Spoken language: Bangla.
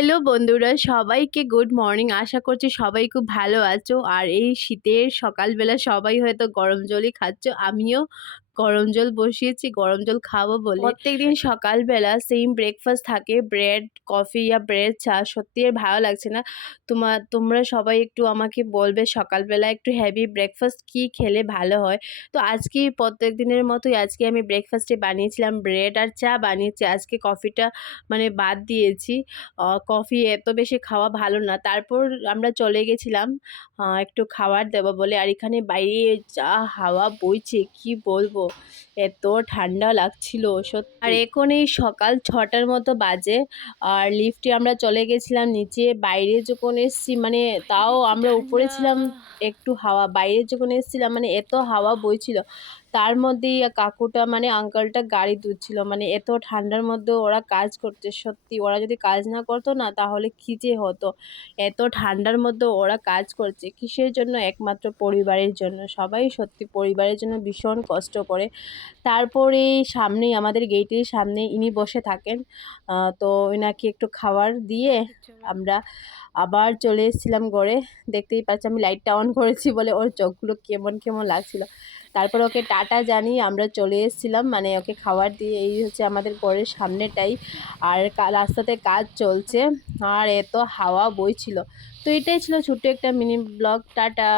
হ্যালো বন্ধুরা, সবাইকে গুড মর্নিং। আশা করছি সবাই খুব ভালো আছো। আর এই শীতের সকালবেলা সবাই হয়তো গরম জলই খাচ্ছ। আমিও গরম জল বসিয়েছি, গরম জল খাব বলে প্রত্যেকদিন সকালবেলা সেম ব্রেকফাস্ট থাকে ব্রেড কফি ইয়া ব্রেড চা, সত্যি আর ভালো লাগছে না। তোমার তোমরা সবাই একটু আমাকে বলবে সকালবেলা একটু হেভি ব্রেকফাস্ট কি খেলে ভালো হয়। তো আজকে প্রত্যেক দিনের মতোই আজকে আমি ব্রেকফাস্টে বানিয়েছিলাম ব্রেড আর চা বানিয়েছি, আজকে কফিটা মানে বাদ দিয়েছি। কফি এত বেশি খাওয়া ভালো না, তারপর আমরা চলে গেছিলাম একটু খাবার দেবো বলে আর এখানে বাইরে যা হাওয়া বইছে, কি বলব? এত ঠান্ডা লাগছিল সত্যি। আর এখন এই সকাল ছটার মতো বাজে আর লিফটে আমরা চলে গেছিলাম নিচে বাইরে যখন এসছি মানে তাও আমরা উপরে ছিলাম একটু হাওয়া বাইরে যখন এসছিলাম মানে এত হাওয়া বইছিল। তার মধ্যেই কাকুটা মানে আঙ্কেলটা গাড়ি তুলছিল। মানে এত ঠান্ডার মধ্যে ওরা কাজ করছে, সত্যি। ওরা যদি কাজ না করতো না, তাহলে কী যে হতো? এত ঠান্ডার মধ্যে ওরা কাজ করছে। কিসের জন্য? একমাত্র পরিবারের জন্য। সবাই সত্যি পরিবারের জন্য ভীষণ কষ্ট করে। তারপরে সামনেই, আমাদের গেটের সামনে ইনি বসে থাকেন। তো এনাকে একটু খাবার দিয়ে আমরা আবার চলে এসেছিলাম ঘরে দেখতেই পাচ্ছি আমি লাইটটা অন করেছি বলে ওর চোখগুলো কেমন কেমন লাগছিল। তারপর ওকে টাটা জানি আমরা চলে এসেছিলাম। মানে ওকে খাবার দিয়ে, এই হচ্ছে আমাদের ঘরের সামনেটাই। আর রাস্তাতে কাজ চলছে। আর এত হাওয়া বইছিল। তো এটাই ছিল ছোট্ট একটা মিনি ব্লগ টাটা।